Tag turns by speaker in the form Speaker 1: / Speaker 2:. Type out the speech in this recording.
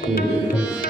Speaker 1: Thank mm -hmm. you.